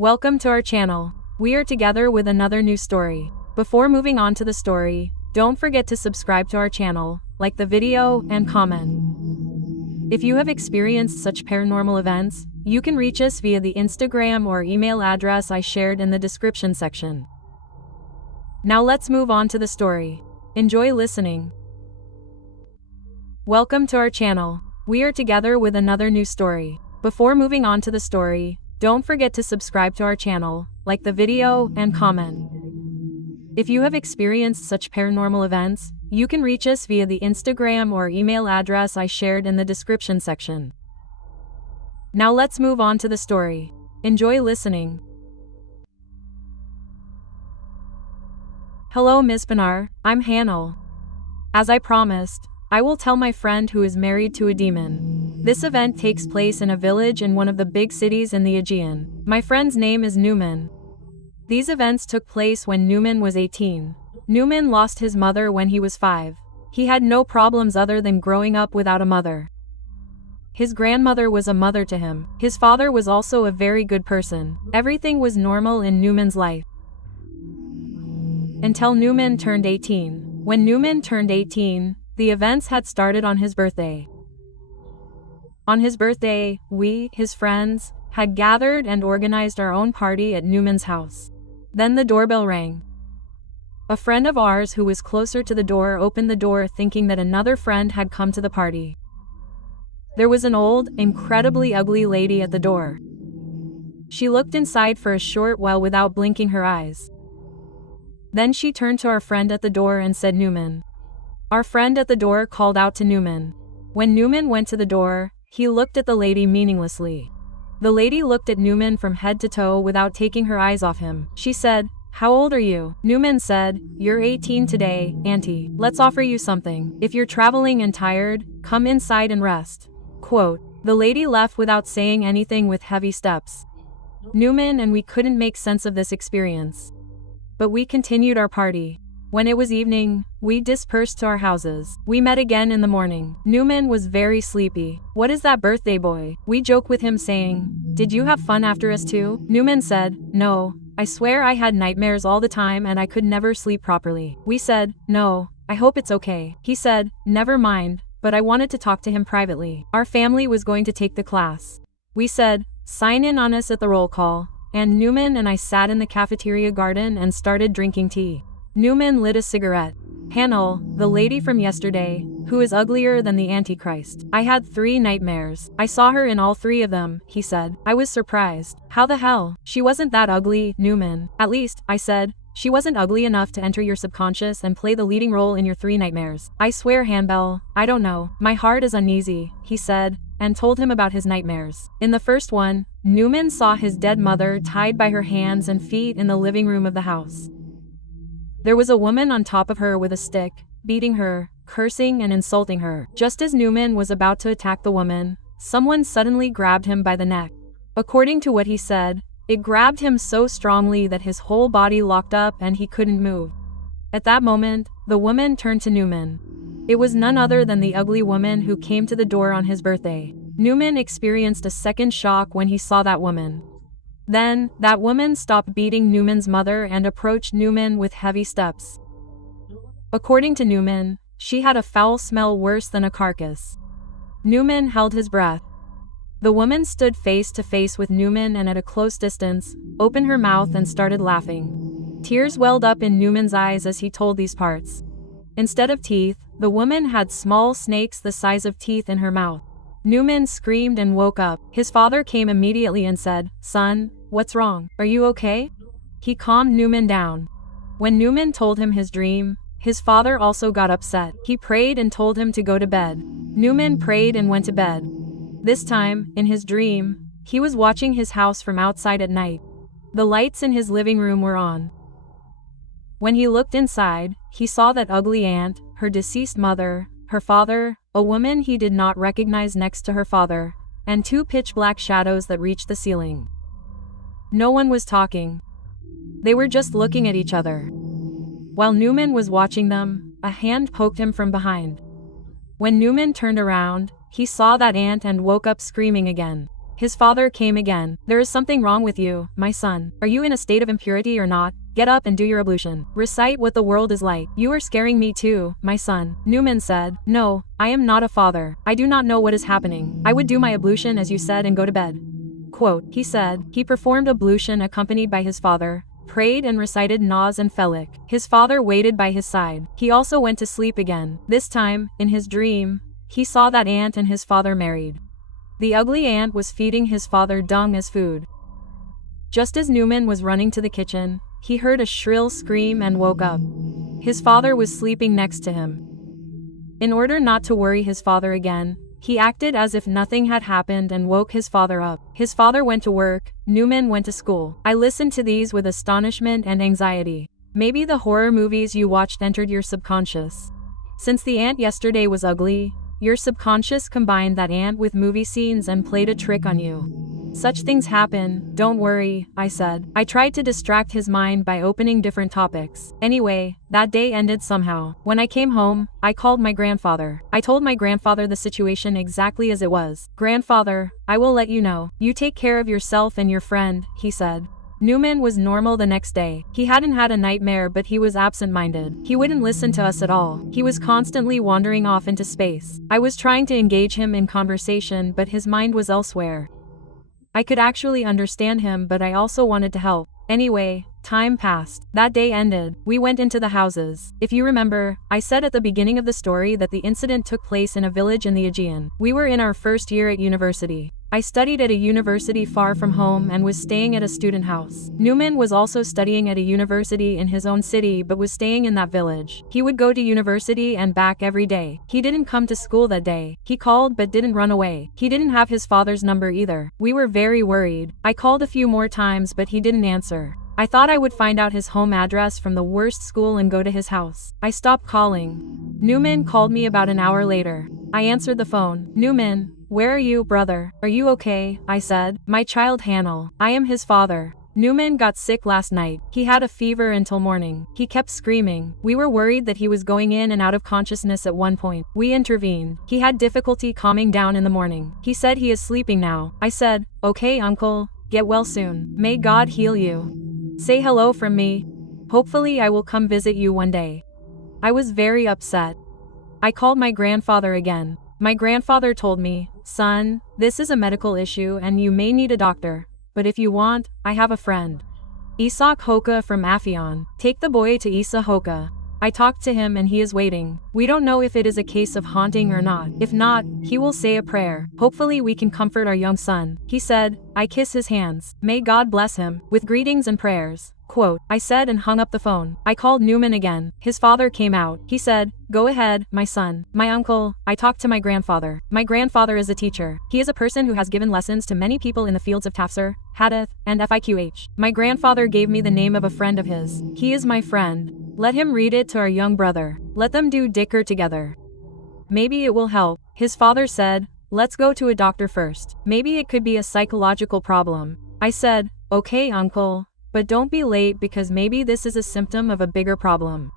Welcome to our channel. We are together with another new story. Before moving on to the story, don't forget to subscribe to our channel, like the video, and comment. If you have experienced such paranormal events, you can reach us via the Instagram or email address I shared in the description section. Now let's move on to the story. Enjoy listening. Welcome to our channel. We are together with another new story. Before moving on to the story, don't forget to subscribe to our channel, like the video, and comment. If you have experienced such paranormal events, you can reach us via the Instagram or email address I shared in the description section. Now let's move on to the story. Enjoy listening. Hello Ms. Pinar, I'm Cinle. As I promised, I will tell my friend who is married to a demon. This event takes place in a village in one of the big cities in the Aegean. My friend's name is Newman. These events took place when Newman was 18. Newman lost his mother when he was 5. He had no problems other than growing up without a mother. His grandmother was a mother to him. His father was also a very good person. Everything was normal in Newman's life. Until Newman turned 18. When Newman turned 18, the events had started on his birthday. On his birthday, we, his friends, had gathered and organized our own party at Newman's house. Then the doorbell rang. A friend of ours who was closer to the door opened the door thinking that another friend had come to the party. There was an old, incredibly ugly lady at the door. She looked inside for a short while without blinking her eyes. Then she turned to our friend at the door and said, "Newman." Our friend at the door called out to Newman. When Newman went to the door, he looked at the lady meaninglessly. The lady looked at Newman from head to toe without taking her eyes off him. She said, "How old are you?" Newman said, "You're 18 today, auntie. Let's offer you something. If you're traveling and tired, come inside and rest." Quote. The lady left without saying anything with heavy steps. Newman and we couldn't make sense of this experience. But we continued our party. When it was evening, we dispersed to our houses. We met again in the morning. Newman was very sleepy. "What is that birthday boy?" We joked with him saying, "Did you have fun after us too?" Newman said, "No, I swear I had nightmares all the time and I could never sleep properly." We said, "No, I hope it's okay." He said, "Never mind, but I wanted to talk to him privately." Our family was going to take the class. We said, "Sign in on us at the roll call," and Newman and I sat in the cafeteria garden and started drinking tea. Newman lit a cigarette. "Cinle, the lady from yesterday, who is uglier than the Antichrist. I had 3 nightmares. I saw her in all 3 of them," he said. I was surprised. "How the hell? She wasn't that ugly, Newman." "At least," I said, "she wasn't ugly enough to enter your subconscious and play the leading role in your 3 nightmares." "I swear, Hanbel, I don't know. My heart is uneasy," he said, and told him about his nightmares. In the first one, Newman saw his dead mother tied by her hands and feet in the living room of the house. There was a woman on top of her with a stick, beating her, cursing and insulting her. Just as Newman was about to attack the woman, someone suddenly grabbed him by the neck. According to what he said, it grabbed him so strongly that his whole body locked up and he couldn't move. At that moment, the woman turned to Newman. It was none other than the ugly woman who came to the door on his birthday. Newman experienced a second shock when he saw that woman. Then, that woman stopped beating Newman's mother and approached Newman with heavy steps. According to Newman, she had a foul smell worse than a carcass. Newman held his breath. The woman stood face to face with Newman and at a close distance, opened her mouth and started laughing. Tears welled up in Newman's eyes as he told these parts. Instead of teeth, the woman had small snakes the size of teeth in her mouth. Newman screamed and woke up. His father came immediately and said, "Son, what's wrong? Are you okay?" He calmed Newman down. When Newman told him his dream, his father also got upset. He prayed and told him to go to bed. Newman prayed and went to bed. This time, in his dream, he was watching his house from outside at night. The lights in his living room were on. When he looked inside, he saw that ugly aunt, her deceased mother, her father, a woman he did not recognize next to her father, and 2 pitch-black shadows that reached the ceiling. No one was talking. They were just looking at each other. While Newman was watching them, a hand poked him from behind. When Newman turned around, he saw that aunt and woke up screaming again. His father came again. There is something wrong with you, my son. Are you in a state of impurity or not? Get up and do your ablution. Recite what the world is like. You are scaring me too, my son. Newman said, no, I am not a father. I do not know what is happening. I would do my ablution as you said and go to bed. Quote, he said. He performed ablution accompanied by his father, prayed and recited Nas and Felak. His father waited by his side. He also went to sleep again. This time, in his dream, he saw that ant and his father married. The ugly ant was feeding his father dung as food. Just as Newman was running to the kitchen, he heard a shrill scream and woke up. His father was sleeping next to him. In order not to worry his father again, he acted as if nothing had happened and woke his father up. His father went to work, Newman went to school. I listened to these with astonishment and anxiety. Maybe the horror movies you watched entered your subconscious. Since the ant yesterday was ugly, your subconscious combined that ant with movie scenes and played a trick on you. Such things happen, don't worry, I said. I tried to distract his mind by opening different topics. Anyway, that day ended somehow. When I came home, I called my grandfather. I told my grandfather the situation exactly as it was. Grandfather, I will let you know. You take care of yourself and your friend, he said. Newman was normal the next day. He hadn't had a nightmare, but he was absent-minded. He wouldn't listen to us at all. He was constantly wandering off into space. I was trying to engage him in conversation, but his mind was elsewhere. I could actually understand him, but I also wanted to help. Anyway, time passed. That day ended. We went into the houses. If you remember, I said at the beginning of the story that the incident took place in a village in the Aegean. We were in our first year at university. I studied at a university far from home and was staying at a student house. Newman was also studying at a university in his own city but was staying in that village. He would go to university and back every day. He didn't come to school that day. He called but didn't run away. He didn't have his father's number either. We were very worried. I called a few more times but he didn't answer. I thought I would find out his home address from the worst school and go to his house. I stopped calling. Newman called me about an hour later. I answered the phone. Newman, where are you, brother? Are you okay? I said. My child Hanel. I am his father. Newman got sick last night. He had a fever until morning. He kept screaming. We were worried that he was going in and out of consciousness at one point. We intervened. He had difficulty calming down in the morning. He said he is sleeping now. I said, okay, uncle. Get well soon. May God heal you. Say hello from me. Hopefully I will come visit you one day. I was very upset. I called my grandfather again. My grandfather told me, son, this is a medical issue and you may need a doctor. But if you want, I have a friend. Isak Hoka from Afyon. Take the boy to Isa Hoka. I talked to him and he is waiting. We don't know if it is a case of haunting or not. If not, he will say a prayer. Hopefully we can comfort our young son. He said, I kiss his hands. May God bless him. With greetings and prayers. Quote, I said and hung up the phone. I called Newman again. His father came out. He said, go ahead, my son. My uncle. I talked to my grandfather. My grandfather is a teacher. He is a person who has given lessons to many people in the fields of tafsir, hadith, and fiqh. My grandfather gave me the name of a friend of his. He is my friend. Let him read it to our young brother. Let them do dhikr together. Maybe it will help. His father said, let's go to a doctor first. Maybe it could be a psychological problem. I said, okay, uncle. But don't be late because maybe this is a symptom of a bigger problem.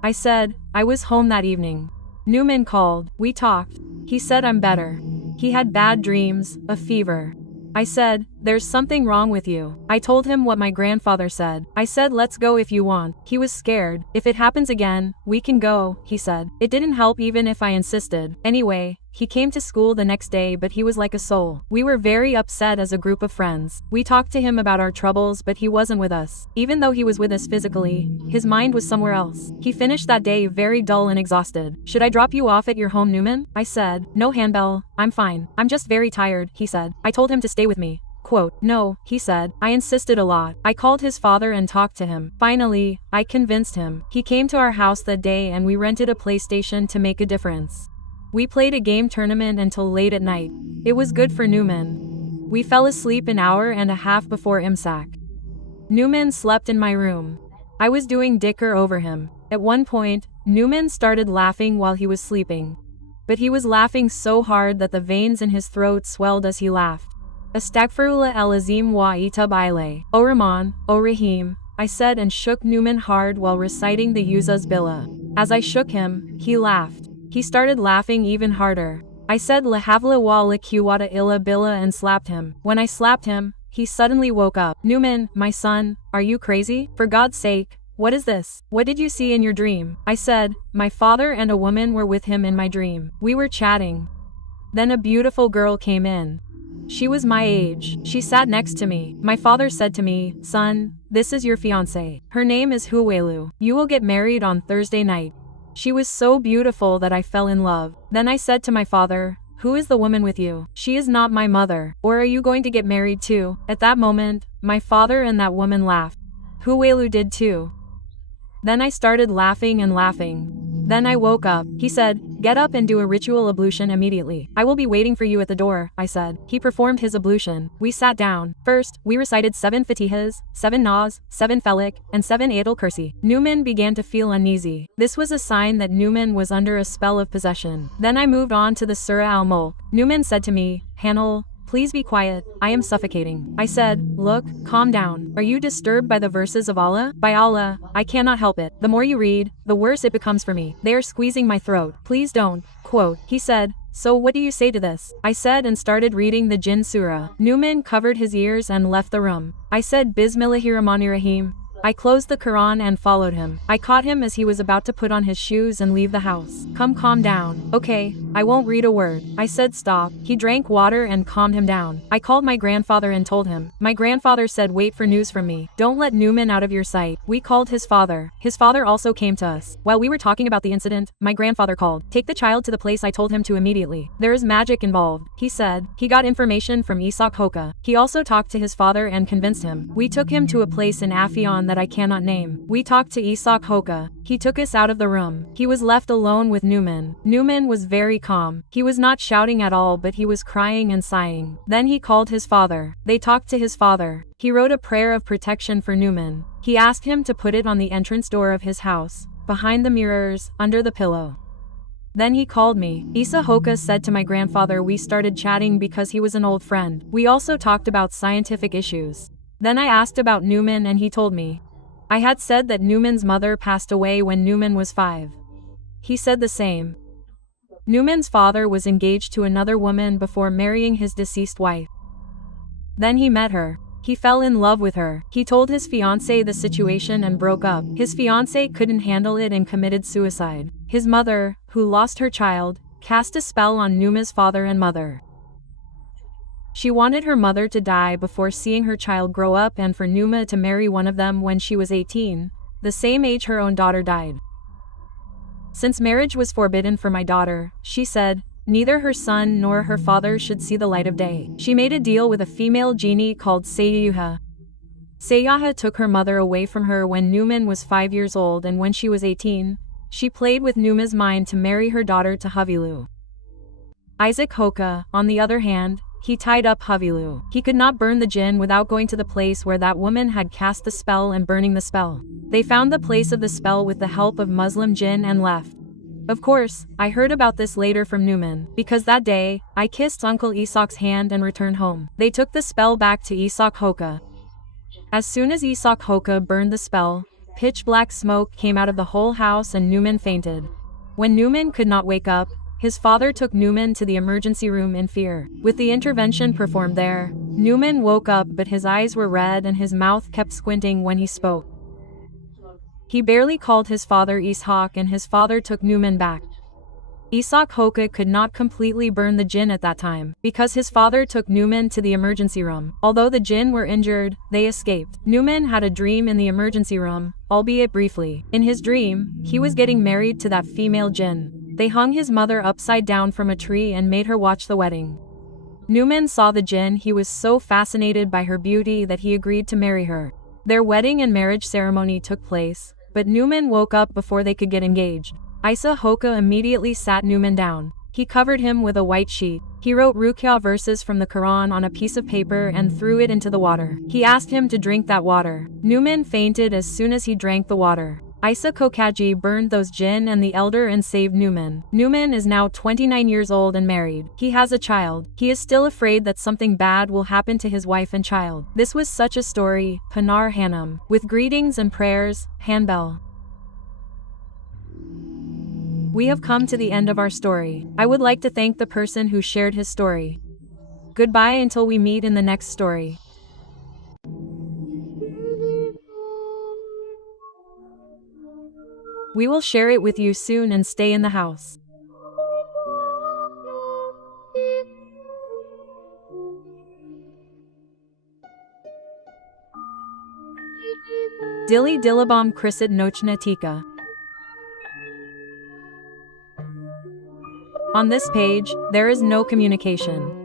I said, I was home that evening. Newman called. We talked. He said I'm better. He had bad dreams, a fever. I said, there's something wrong with you. I told him what my grandfather said. I said let's go if you want. He was scared. If it happens again, we can go, he said. It didn't help even if I insisted. Anyway, he came to school the next day but he was like a soul. We were very upset as a group of friends. We talked to him about our troubles but he wasn't with us. Even though he was with us physically, his mind was somewhere else. He finished that day very dull and exhausted. Should I drop you off at your home, Newman? I said, no Hanbel, I'm fine. I'm just very tired, he said. I told him to stay with me. Quote, no, he said. I insisted a lot. I called his father and talked to him. Finally, I convinced him. He came to our house that day and we rented a PlayStation to make a difference. We played a game tournament until late at night. It was good for Newman. We fell asleep an hour and a half before Imsak. Newman slept in my room. I was doing dhikr over him. At one point, Newman started laughing while he was sleeping. But he was laughing so hard that the veins in his throat swelled as he laughed. Astaghfirullah al-Azim wa itub ilay. O Rahman, O Rahim, I said and shook Newman hard while reciting the Yuzaz Billah. As I shook him, he laughed. He started laughing even harder. I said lahavla wa likiwata illa billa and slapped him. When I slapped him, he suddenly woke up. Numan, my son, are you crazy? For God's sake, what is this? What did you see in your dream? I said, my father and a woman were with him in my dream. We were chatting. Then a beautiful girl came in. She was my age. She sat next to me. My father said to me, son, this is your fiancée. Her name is Huwelu. You will get married on Thursday night. She was so beautiful that I fell in love. Then I said to my father, who is the woman with you? She is not my mother. Or are you going to get married too? At that moment, my father and that woman laughed. Huwelu did too. Then I started laughing and laughing. Then I woke up. He said, get up and do a ritual ablution immediately. I will be waiting for you at the door, I said. He performed his ablution. We sat down. First, we recited 7 fatihas, 7 nas, 7 felik, and 7 ayatul kursi. Numan began to feel uneasy. This was a sign that Numan was under a spell of possession. Then I moved on to the Surah al-Mulk. Numan said to me, Hanal, please be quiet, I am suffocating. I said, look, calm down. Are you disturbed by the verses of Allah? By Allah, I cannot help it. The more you read, the worse it becomes for me. They are squeezing my throat. Please don't. Quote. He said, so what do you say to this? I said and started reading the Jinn Surah. Numan covered his ears and left the room. I said Bismillahirrahmanirrahim. I closed the Quran and followed him. I caught him as he was about to put on his shoes and leave the house. Calm down. Okay, I won't read a word. I said stop. He drank water and calmed him down. I called my grandfather and told him. My grandfather said wait for news from me. Don't let Numan out of your sight. We called his father. His father also came to us. While we were talking about the incident, my grandfather called. Take the child to the place I told him to immediately. There is magic involved, he said. He got information from Isak Hoka. He also talked to his father and convinced him. We took him to a place in Afion that I cannot name. We talked to Isak Hoka. He took us out of the room. He was left alone with Numan. Numan was very calm. He was not shouting at all, but he was crying and sighing. Then he called his father. They talked to his father. He wrote a prayer of protection for Numan. He asked him to put it on the entrance door of his house, behind the mirrors, under the pillow. Then he called me. Isa Hoka said to my grandfather we started chatting because he was an old friend. We also talked about scientific issues. Then I asked about Numan and he told me. I had said that Numan's mother passed away when Numan was 5. He said the same. Numan's father was engaged to another woman before marrying his deceased wife. Then he met her. He fell in love with her. He told his fiancée the situation and broke up. His fiancée couldn't handle it and committed suicide. His mother, who lost her child, cast a spell on Numa's father and mother. She wanted her mother to die before seeing her child grow up and for Numa to marry one of them when she was 18, the same age her own daughter died. Since marriage was forbidden for my daughter, she said, neither her son nor her father should see the light of day. She made a deal with a female genie called Sayyaha. Sayyaha took her mother away from her when Numan was 5 years old, and when she was 18, she played with Numa's mind to marry her daughter to Havilu. Isaac Hoka, on the other hand, he tied up Havilu. He could not burn the jinn without going to the place where that woman had cast the spell and burning the spell. They found the place of the spell with the help of Muslim jinn and left. Of course, I heard about this later from Numan, because that day, I kissed Uncle Isak's hand and returned home. They took the spell back to Isak Hoka. As soon as Isak Hoka burned the spell, pitch black smoke came out of the whole house and Numan fainted. When Numan could not wake up, his father took Numan to the emergency room in fear. With the intervention performed there, Numan woke up, but his eyes were red and his mouth kept squinting when he spoke. He barely called his father Ishaq and his father took Numan back. Isak Hoka could not completely burn the jinn at that time, because his father took Numan to the emergency room. Although the jinn were injured, they escaped. Numan had a dream in the emergency room, albeit briefly. In his dream, he was getting married to that female jinn. They hung his mother upside down from a tree and made her watch the wedding. Numan saw the jinn. He was so fascinated by her beauty that he agreed to marry her. Their wedding and marriage ceremony took place, but Numan woke up before they could get engaged. Isa Hoka immediately sat Numan down. He covered him with a white sheet. He wrote Ruqya verses from the Quran on a piece of paper and threw it into the water. He asked him to drink that water. Numan fainted as soon as he drank the water. Isa Kokaji burned those jinn and the elder and saved Numan. Numan is now 29 years old and married. He has a child. He is still afraid that something bad will happen to his wife and child. This was such a story, Panar Hanam. With greetings and prayers, Hanbel. We have come to the end of our story. I would like to thank the person who shared his story. Goodbye until we meet in the next story. We will share it with you soon and stay in the house. Dilly Dillabom Krisid Nochna Tika. On this page, there is no communication.